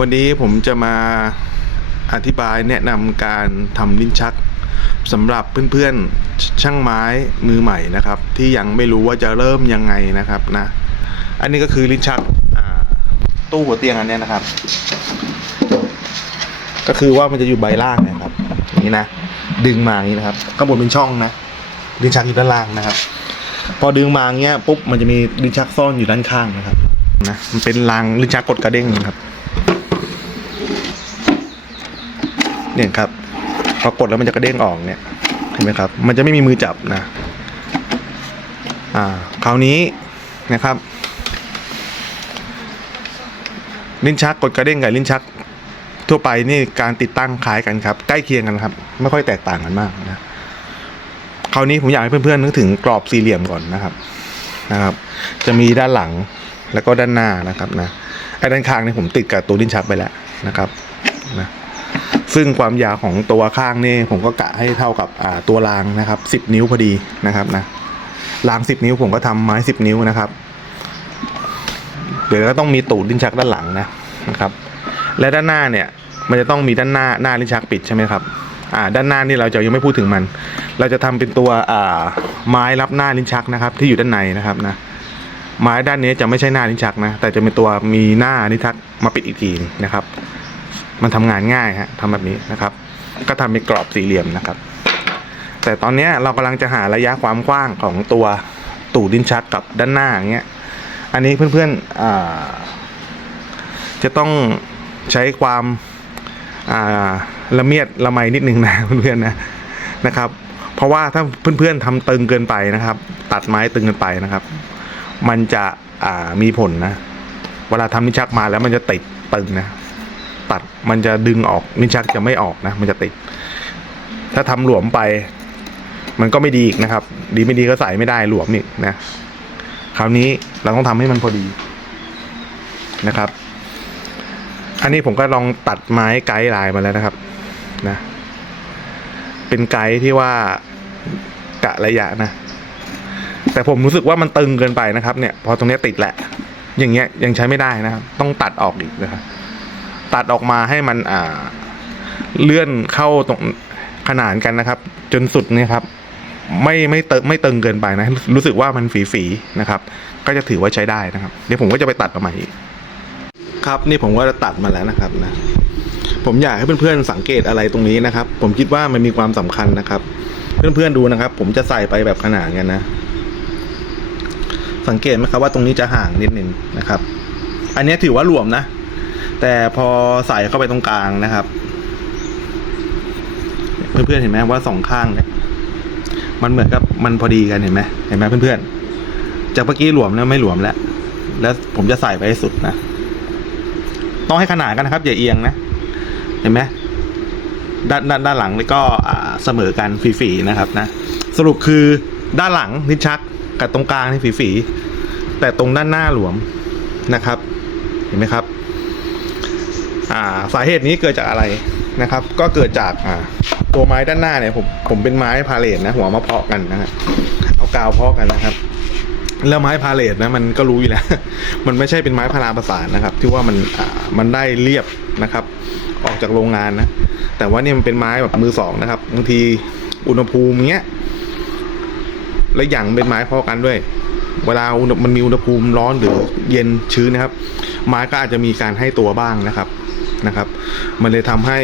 วันนี้ผมจะมาอธิบายแนะนำการทำลิ้นชักสำหรับเพื่อนๆช่างไม้มือใหม่นะครับ ที่ยังไม่รู้ว่าจะเริ่มยังไงนะครับนะ อันนี้ก็คือลิ้นชักตู้หัวเตียงอันนี้นะครับ ก็คือว่ามันจะอยู่ใบล่างนะครับนี้นะดึงมาอย่างนี้นะครับข้างบนเป็นช่องนะลิ้นชักอยู่ด้านล่างนะครับ พอดึงมาอย่างเงี้ยปุ๊บมันจะมีลิ้นชักซ่อนอยู่ด้านข้างนะครับนะมันเป็นรางลิ้นชักกดกระเด้งนะครับ เนี่ยครับพอกดแล้วมันจะกระเด้งออกเนี่ยเห็นไหมครับ มันจะไม่มีมือจับนะอ่าคราวนี้นะครับ ลิ้นชักกดกระเด้งกับลิ้นชัก ทั่วไปนี่การติดตั้งคล้ายกันครับ ใกล้เคียงกันครับ ไม่ค่อยแตกต่างกันมากนะคราวนี้ผมอยากให้เพื่อนๆนึกถึงกรอบสี่เหลี่ยมก่อนนะครับนะครับ จะมีด้านหลังแล้วก็ด้านหน้านะครับนะไอ้ด้านข้างนี่ผมติดกับตัวลิ้นชักไปแล้วนะครับ ซึ่งความยาวของตัวข้างนี่ผมก็กะให้เท่ากับตัวรางนะครับสิบนิ้วพอดีนะครับนะรางสิบนิ้วผมก็ทำไม้สิบนิ้วนะครับ เดี๋ยวก็ต้องมีตูดลิ้นชักด้านหลังนะนะครับ และด้านหน้าเนี่ยมันจะต้องมีด้านหน้าหน้าลิ้นชักปิดใช่ไหมครับอ่าด้านหน้านี่เราจะยังไม่พูดถึงมัน เราจะทำเป็นตัวอ่าไม้รับหน้าลิ้นชักนะครับ ที่อยู่ด้านในนะครับนะไม้ด้านนี้จะไม่ใช่หน้าลิ้นชักนะแต่จะเป็นตัวมีหน้าลิ้นชักมาปิดอีกทีนะครับ มันทำงานง่ายฮะทำแบบนี้นะครับ ก็ทำเป็นกรอบสี่เหลี่ยมนะครับ แต่ตอนนี้เรากำลังจะหาระยะความกว้างของตัวตูดลิ้นชักกับด้านหน้าอย่างเงี้ย อันนี้เพื่อนๆจะต้องใช้ความละเมียดละไมนิดนึงนะเพื่อนๆนะนะครับ เพราะว่าถ้าเพื่อนๆทำตึงเกินไปนะครับ ตัดไม้ตึงเกินไปนะครับ มันจะมีผลนะ เวลาทำลิ้นชักมาแล้วมันจะติดตึงนะ ตัดมันจะดึงออกลิ้นชักจะไม่ออกนะ มันจะติด ถ้าทำหลวมไป มันก็ไม่ดีอีกนะครับ ดีไม่ดีก็ใส่ไม่ได้หลวมอีกนะ คราวนี้เราต้องทำให้มันพอดีนะครับ อันนี้ผมก็ลองตัดไม้ไกด์ลน์มาแล้วนะครับ นะ เป็นไกด์ที่ว่ากะระยะนะ แต่ผมรู้สึกว่ามันตึงเกินไปนะครับ เนี่ย พอตรงนี้ติดแหละ อย่างเงี้ยยังใช้ไม่ได้นะครับ ต้องตัดออกอีกนะครับ ตัดออกมาให้มันอ่าเลื่อนเข้าตรงขนานกันนะครับ จนสุดเนี่ยครับ ไม่ไม่เติไม่ตึงเกินไปนะ รู้สึกว่ามันฝีฝีๆนะครับ ก็จะถือว่าใช้ได้นะครับ เดี๋ยวผมก็จะไปตัดออกมาอีกครับ นี่ผมก็จะตัดมาแล้วนะครับนะผมอยากให้เพื่อนๆสังเกตอะไรตรงนี้นะครับ ผมคิดว่ามันมีความสำคัญนะครับ เพื่อนๆดูนะครับ ผมจะใส่ไปแบบขนานกันนะ สังเกตไหมครับว่าตรงนี้จะห่างนิดนึงนะครับ อันนี้ถือว่าหลวมนะ แต่พอใส่เข้าไปตรงกลางนะครับ เพื่อนๆเห็นไหมว่าสองข้างเนี่ย มันเหมือนกับมันพอดีกันเห็นไหมเห็นไหมเพื่อนๆจากเมื่อกี้หลวมแล้วไม่หลวมแล้ว แล้วผมจะใส่ไปให้สุดนะต้องให้ขนาดกันนะครับอย่าเอียงนะเห็นไหมด้านด้านด้านหลังนี่ก็อ่าเสมอกันฝีๆนะครับนะ สรุปคือด้านหลังลิ้นชักกับตรงกลางนี่ฝีๆแต่ตรงด้านหน้าหลวมนะครับ เห็นไหมครับ สาเหตุนี้เกิดจากอะไรนะครับ ก็เกิดจากอ่าตัวไม้ด้านหน้าเนี่ยผมผมเป็นไม้พาเลทนะหัวมาเพาะกันนะฮะเอากาวเพาะกันนะครับแล้วไม้พาเลทนะมันก็รู้อยู่แล้วมันไม่ใช่เป็นไม้พาราประสานนะครับ ที่ว่ามันอ่ามันได้เรียบนะครับ ออกจากโรงงานนะ แต่ว่าเนี่ยมันเป็นไม้แบบมือสองนะครับบางทีอุณหภูมิเงี้ยและอย่างเป็นไม้เพาะกันด้วย เวลามันมีอุณหภูมิร้อนหรือเย็นชื้นนะครับ ไม้ก็อาจจะมีการให้ตัวบ้างนะครับ นะครับ มันเลยทำให้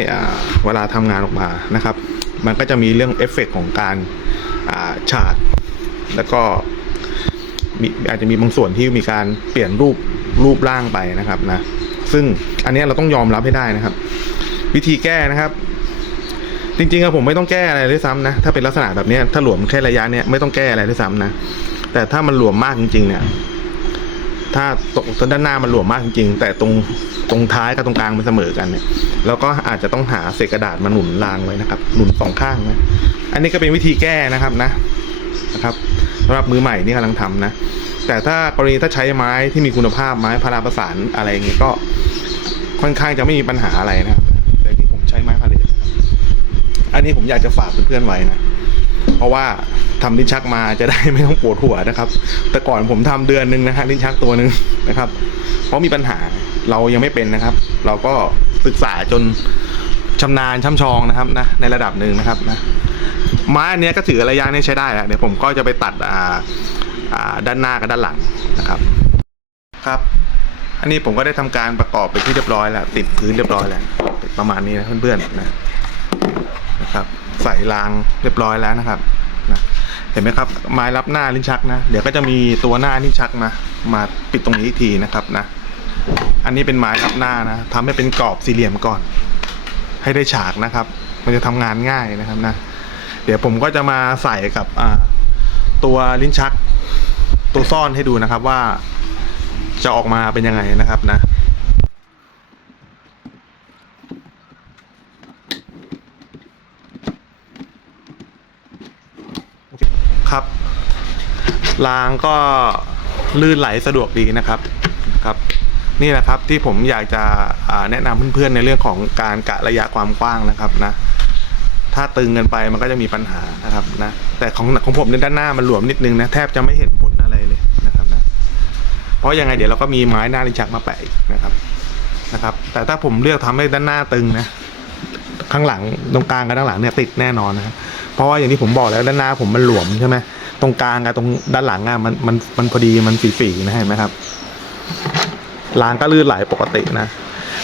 เวลาทำงานออกมานะครับ มันก็จะมีเรื่องเอฟเฟกต์ของการาฉาด แล้วก็มีอาจจะมีบางส่วนที่มีการเปลี่ยนรูปรูปร่างไปนะครับนะ ซึ่งอันนี้เราต้องยอมรับให้ได้นะครับ วิธีแก้นะครับ จริงๆอะผมไม่ต้องแก้อะไรด้วยซ้ำนะ ถ้าเป็นลักษณะแบบนี้ถ้าหลวมแค่ระยะเนี้ยไม่ต้องแก้อะไรด้วยซ้ำนะ แต่ถ้ามันหลวมมากจริงๆเนี่ย ถ้าตรงด้านหน้ามันหลวมมากจริงๆ แต่ตรงตรงท้ายกับตรงกลางมันเสมอกันเนี่ยเราก็อาจจะต้องหาเศษกระดาษมาหนุนรางไว้นะครับหนุนสองข้างนะอันนี้ก็เป็นวิธีแก้นะครับนะนะครับสำหรับมือใหม่ที่กำลังทำนะ แต่ถ้ากรณีถ้าใช้ไม้ที่มีคุณภาพไม้พาราประสานอะไรอย่างเงี้ยก็ค่อนข้างจะไม่มีปัญหาอะไรนะครับ แต่ที่ผมใช้ไม้พาเลทอันนี้ผมอยากจะฝากเพื่อนๆไว้นะ เพราะว่า ทำลิ้นชักมาจะได้ไม่ต้องปวดหัวนะครับ แต่ก่อนผมทำเดือนหนึ่งนะฮะลิ้นชักตัวหนึ่งนะครับ เพราะมีปัญหาเรายังไม่เป็นนะครับ เราก็ศึกษาจนชำนาญช่ำชองนะครับนะในระดับหนึ่งนะครับนะไม้อันเนี้ยก็ถือระยะนี้ใช้ได้แล้วเดี๋ยวผมก็จะไปตัดอ่าอ่าด้านหน้ากับด้านหลังนะครับครับอันนี้ผมก็ได้ทำการประกอบไปที่เรียบร้อยแล้วติดพื้นเรียบร้อยแล้วประมาณนี้นะเพื่อนๆนะนะครับ ใส่รางเรียบร้อยแล้วนะครับ ห็นไหมครับ ไม้รับหน้าลิ้นชักนะ เดี๋ยวก็จะมีตัวหน้าลิ้นชักมา มาปิดตรงนี้อีกทีนะครับนะ อันนี้เป็นไม้รับหน้านะทำให้เป็นกรอบสี่เหลี่ยมก่อน ให้ได้ฉากนะครับ มันจะทำงานง่ายนะครับนะ เดี๋ยวผมก็จะมาใส่กับตัวลิ้นชัก ตัวซ่อนให้ดูนะครับว่าจะออกมาเป็นยังไงนะครับนะ ครับ รางก็ลื่นไหลสะดวกดีนะครับครับ นี่แหละครับที่ผมอยากจะแนะนำเพื่อนๆในเรื่องของการกะระยะความกว้างนะครับนะ ถ้าตึงเกินไปมันก็จะมีปัญหานะครับนะแต่ของของผมในยด้านหน้ามันหลวมนิดนึงนะแทบจะไม่เห็นผลอะไรเลยนะครับนะเพราะยังไงเดี๋ยวเราก็มีไม้หน้าลิ้นชักมาแปะอีกนะครับนะครับ แต่ถ้าผมเลือกทำให้ด้านหน้าตึงนะข้างหลังตรงกลางกับด้านหลังเนี่ยติดแน่นอนนะครับเพราะว่าอย่างที่ผมบอกแล้วด้านหน้าผมมันหลวมใช่ไหม ตรงกลางกับตรงด้านหลังอะมันมันมันพอดีมันฝีๆนะเห็นไหมครับรางก็ลื่นไหลปกตินะ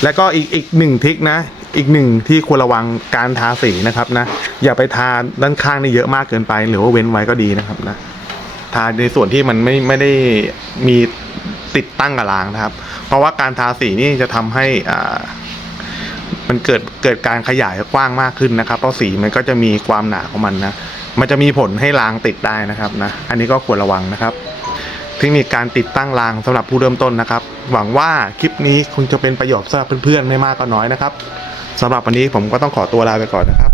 แล้วก็อีกอีกหนึ่งทิกนะ อีกหนึ่งที่ควรระวังการทาสีนะครับนะ อย่าไปทาด้านข้างนี่เยอะมากเกินไป หรือว่าเว้นไว้ก็ดีนะครับนะ ทาในส่วนที่มันไม่ไม่ได้มีติดตั้งกับรางนะครับ เพราะว่าการทาสีนี่จะทำให้อ่ามันเกิดเกิดการขยายกว้างมากขึ้นนะครับ เพราะสีมันก็จะมีความหนาของมันนะ มันจะมีผลให้รางติดได้นะครับนะ อันนี้ก็ควรระวังนะครับ เทคนิคการติดตั้งรางสำหรับผู้เริ่มต้นนะครับ หวังว่าคลิปนี้คงจะเป็นประโยชน์สำหรับเพื่อนๆไม่มากก็น้อยนะครับสำหรับวันนี้ผมก็ต้องขอตัวลาไปก่อนนะครับ